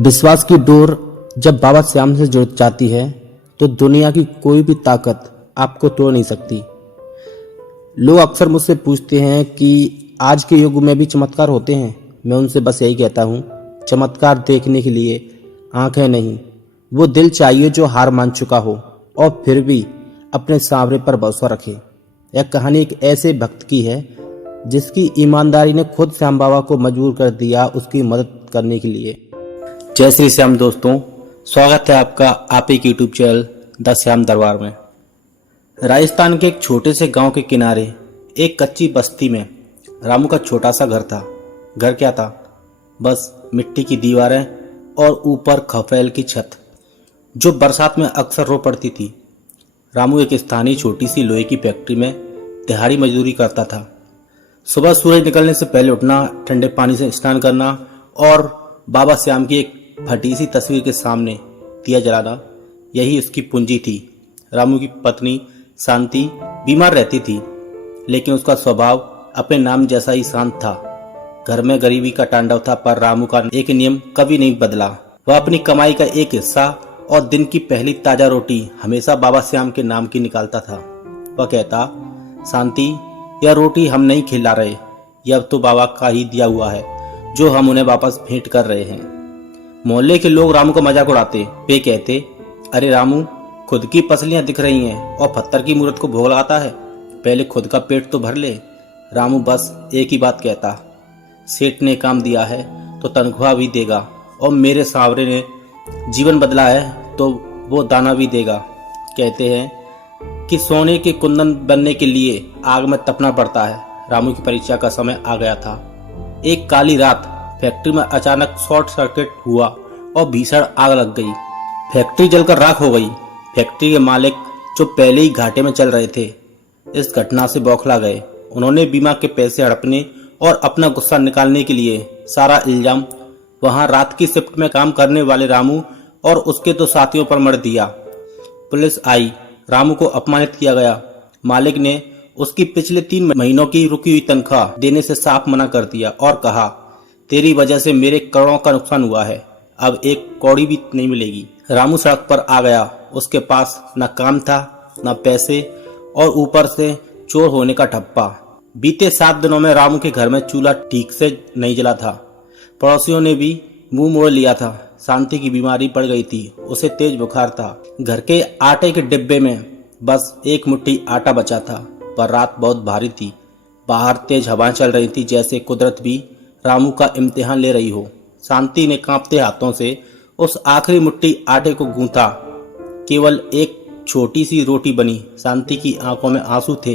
विश्वास की डोर जब बाबा श्याम से जुड़ जाती है तो दुनिया की कोई भी ताकत आपको तोड़ नहीं सकती। लोग अक्सर मुझसे पूछते हैं कि आज के युग में भी चमत्कार होते हैं। मैं उनसे बस यही कहता हूँ, चमत्कार देखने के लिए आंखें नहीं, वो दिल चाहिए जो हार मान चुका हो और फिर भी अपने सांवरे पर भरोसा रखे। यह कहानी एक ऐसे भक्त की है जिसकी ईमानदारी ने खुद श्याम बाबा को मजबूर कर दिया उसकी मदद करने के लिए। जय श्री श्याम दोस्तों, स्वागत है आपका आप एक यूट्यूब चैनल द श्याम दरबार में। राजस्थान के एक छोटे से गांव के किनारे एक कच्ची बस्ती में रामू का छोटा सा घर था। घर क्या था, बस मिट्टी की दीवारें और ऊपर खफेल की छत जो बरसात में अक्सर रो पड़ती थी। रामू एक स्थानीय छोटी सी लोहे की फैक्ट्री में दिहाड़ी मजदूरी करता था। सुबह सूरज निकलने से पहले उठना, ठंडे पानी से स्नान करना और बाबा श्याम की एक फटी सी तस्वीर के सामने दिया जलाना, यही उसकी पूंजी थी। रामू की पत्नी शांति बीमार रहती थी, लेकिन उसका स्वभाव अपने नाम जैसा ही शांत था। घर में गरीबी का तांडव था, पर रामू का एक नियम कभी नहीं बदला। वह अपनी कमाई का एक हिस्सा और दिन की पहली ताजा रोटी हमेशा बाबा श्याम के नाम की निकालता था। वह कहता, शांति, यह रोटी हम नहीं खिला रहे, यह तो बाबा का ही दिया हुआ है जो हम उन्हें वापस भेंट कर रहे हैं। मोहल्ले के लोग रामू का मजाक उड़ाते। वे कहते, अरे रामू, खुद की पसलियां दिख रही हैं और पत्थर की मूर्त को भोग लगाता है, पहले खुद का पेट तो भर ले। रामू बस एक ही बात कहता, सेठ ने काम दिया है तो तनख्वाह भी देगा, और मेरे सांवरे ने जीवन बदला है तो वो दाना भी देगा। कहते हैं कि सोने के कुंदन बनने के लिए आग में तपना पड़ता है। रामू की परीक्षा का समय आ गया था। एक काली रात फैक्ट्री में अचानक शॉर्ट सर्किट हुआ और भीषण आग लग गई। फैक्ट्री जलकर राख हो गई। फैक्ट्री के मालिक जो पहले ही घाटे में चल रहे थे, इस घटना से बौखला गए। उन्होंने बीमा के पैसे हड़पने और अपना गुस्सा निकालने के लिए सारा इल्जाम वहां रात की शिफ्ट में काम करने वाले रामू और उसके दो साथियों पर मढ़ दिया। पुलिस आई, रामू को अपमानित किया गया। मालिक ने उसकी पिछले 3 महीनों की रुकी हुई तनख्वाह देने से साफ मना कर दिया और कहा, तेरी वजह से मेरे करोड़ों का नुकसान हुआ है, अब एक कौड़ी भी नहीं मिलेगी। रामू सड़क पर आ गया। उसके पास न काम था न पैसे और ऊपर से चोर होने का ठप्पा। बीते 7 दिनों में रामू के घर में चूल्हा ठीक से नहीं जला था। पड़ोसियों ने भी मुंह मोड़ लिया था। शांति की बीमारी पड़ गई थी, उसे तेज बुखार था। घर के आटे के डिब्बे में बस एक मुट्ठी आटा बचा था, पर रात बहुत भारी थी। बाहर तेज हवाएं चल रही थी, जैसे कुदरत भी रामू का इम्तिहान ले रही हो। शांति ने कांपते हाथों से उस आखिरी मुट्ठी आटे को गूंथा। केवल एक छोटी सी रोटी बनी। शांति की आंखों में आंसू थे।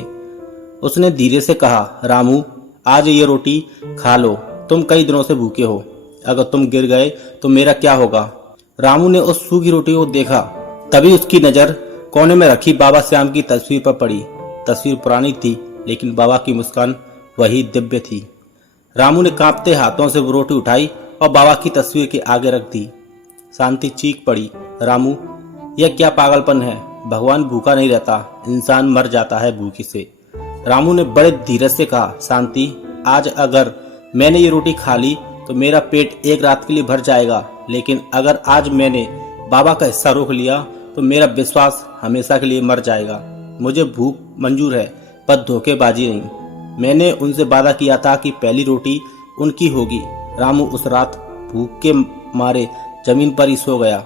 उसने धीरे से कहा, रामू, आज ये रोटी खा लो, तुम कई दिनों से भूखे हो। अगर तुम गिर गए तो मेरा क्या होगा। रामू ने उस सूखी रोटी को देखा। तभी उसकी नजर कोने में रखी बाबा श्याम की तस्वीर पर पड़ी। तस्वीर पुरानी थी, लेकिन बाबा की मुस्कान वही दिव्य थी। रामू ने कांपते हाथों से वो रोटी उठाई और बाबा की तस्वीर के आगे रख दी। शांति चीख पड़ी, रामू, यह क्या पागलपन है। भगवान भूखा नहीं रहता, इंसान मर जाता है भूखी से। रामू ने बड़े धीरज से कहा, शांति, आज अगर मैंने ये रोटी खा ली तो मेरा पेट एक रात के लिए भर जाएगा, लेकिन अगर आज मैंने बाबा का हिस्सा रोक लिया तो मेरा विश्वास हमेशा के लिए मर जाएगा। मुझे भूख मंजूर है, पर धोखेबाजी नहीं। मैंने उनसे वादा किया था कि पहली रोटी उनकी होगी। रामू उस रात भूख के मारे जमीन पर ही सो गया।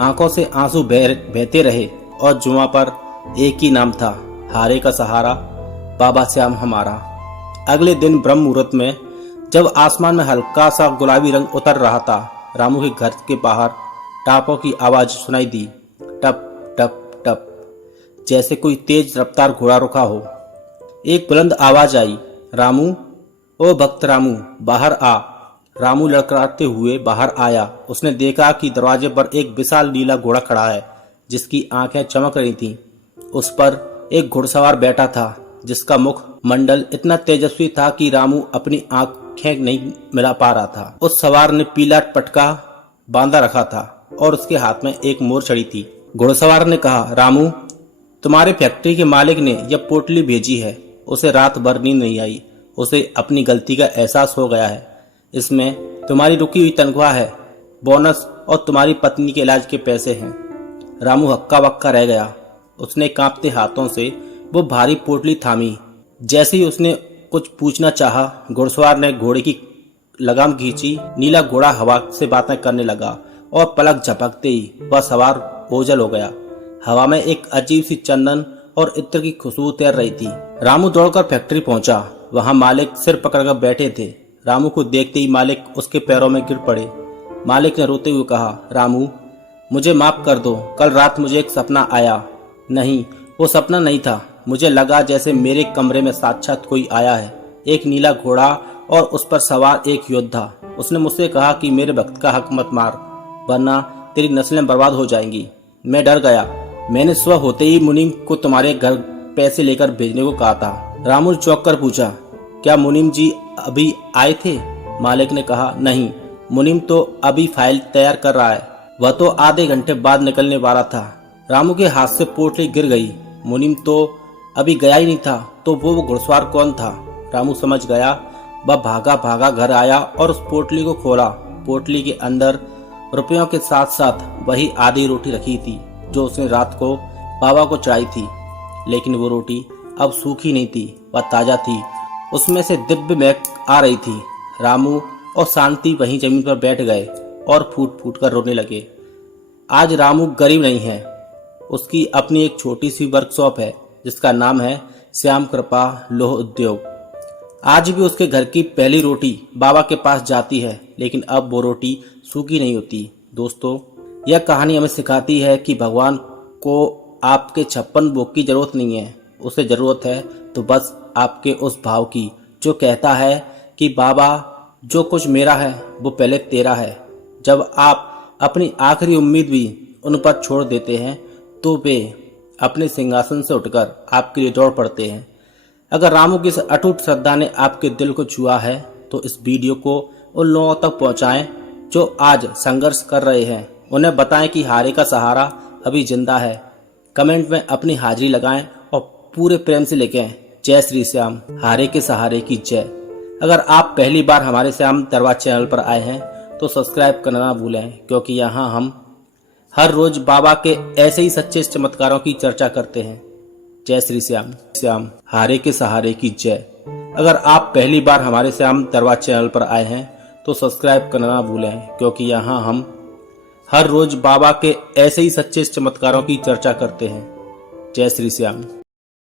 आंखों से आंसू बहते रहे और जुआ पर एक ही नाम था, हारे का सहारा, बाबा श्याम हमारा। अगले दिन ब्रह्म मुहूर्त में जब आसमान में हल्का सा गुलाबी रंग उतर रहा था, रामू के घर के बाहर टापों की आवाज सुनाई दी, टप टप टप, जैसे कोई तेज रफ्तार घोड़ा रुका हो। एक बुलंद आवाज आई, रामू, ओ भक्त रामू, बाहर आ। रामू लड़खड़ाते हुए बाहर आया। उसने देखा कि दरवाजे पर एक विशाल नीला घोड़ा खड़ा है, जिसकी आंखें चमक रही थीं। उस पर एक घुड़सवार बैठा था, जिसका मुख मंडल इतना तेजस्वी था कि रामू अपनी आंखें नहीं मिला पा रहा था। उस सवार ने पीला पटका बांधा रखा था और उसके हाथ में एक मोर छड़ी थी। घुड़सवार ने कहा, रामू, तुम्हारे फैक्ट्री के मालिक ने यह पोटली भेजी है। उसे रात भर नींद नहीं आई। उसे अपनी गलती का एहसास हो गया है। इसमें तुम्हारी रुकी हुई तनख्वाह है। बोनस और तुम्हारी पत्नी के इलाज के पैसे हैं। रामू हक्का बक्का रह गया। उसने कांपते हाथों से वो भारी पोटली थामी। जैसे ही उसने कुछ पूछना चाहा, घुड़सवार ने घोड़े की लगाम खींची। नीला घोड़ा हवा से बातें करने लगा और पलक झपकते ही वह सवार ओझल हो गया। हवा में एक अजीब सी चंदन और इत्र की खुशबू तैर रही थी। रामू दौड़कर फैक्ट्री पहुंचा। वहां मालिक सिर पकड़कर बैठे थे। रामू को देखते ही मालिक उसके पैरों में गिर पड़े। मालिक ने रोते हुए कहा, रामू मुझे माफ कर दो, कल रात मुझे एक सपना आया। नहीं, वो सपना नहीं था। मुझे लगा जैसे मेरे कमरे में साक्षात कोई आया है, एक नीला घोड़ा और उस पर सवार एक योद्धा। उसने मुझसे कहा कि मेरे भक्त का हक मत मार, वरना तेरी नस्लें बर्बाद हो जाएंगी। मैं डर गया। मैंने सुबह होते ही मुनीम को तुम्हारे घर पैसे लेकर भेजने को कहा था। रामू ने चौंक कर पूछा, क्या मुनीम जी अभी आए थे? मालिक ने कहा, नहीं, मुनीम तो अभी फाइल तैयार कर रहा है। वह तो आधे घंटे बाद निकलने वाला था। रामू के हाथ से पोटली गिर गई। मुनीम तो अभी गया ही नहीं था, तो वो घुड़सवार कौन था? रामू समझ गया। वह भागा भागा घर आया और उस पोटली को खोला। पोटली के अंदर रुपयों के साथ साथ वही आधी रोटी रखी थी जो उसने रात को बाबा को चढ़ाई थी। लेकिन वो रोटी अब सूखी नहीं थी, वह ताजा थी। उसमें से दिव्य महक आ रही थी। रामू और शांति वहीं जमीन पर बैठ गए और फूट फूट कर रोने लगे। आज रामू गरीब नहीं है। उसकी अपनी एक छोटी सी वर्कशॉप है जिसका नाम है श्याम कृपा लोह उद्योग। आज भी उसके घर की पहली रोटी बाबा के पास जाती है, लेकिन अब वो रोटी सूखी नहीं होती। दोस्तों, यह कहानी हमें सिखाती है कि भगवान को आपके 56 भोग की जरूरत नहीं है। उसे जरूरत है तो बस आपके उस भाव की, जो कहता है कि बाबा जो कुछ मेरा है वो पहले तेरा है। जब आप अपनी आखिरी उम्मीद भी उन पर छोड़ देते हैं तो वे अपने सिंहासन से उठकर आपके लिए दौड़ पड़ते हैं। अगर रामू की इस अटूट श्रद्धा ने आपके दिल को छुआ है तो इस वीडियो को उन लोगों तक पहुंचाएं जो आज संघर्ष कर रहे हैं। उन्हें बताएं कि हारे का सहारा अभी जिंदा है। कमेंट में अपनी हाजिरी लगाएं और पूरे प्रेम से लिखें, जय श्री श्याम, हारे के सहारे की जय। अगर आप पहली बार हमारे श्याम दरबार चैनल पर आए हैं तो सब्सक्राइब करना ना भूलें, क्योंकि यहाँ हम हर रोज बाबा के ऐसे ही सच्चे चमत्कारों की चर्चा करते हैं। जय श्री श्याम, श्याम हारे के सहारे की जय। अगर आप पहली बार हमारे श्याम दरबार चैनल पर आए हैं तो सब्सक्राइब करना ना भूलें, क्योंकि यहाँ हम हर रोज बाबा के ऐसे ही सच्चे चमत्कारों की चर्चा करते हैं। जय श्री श्याम।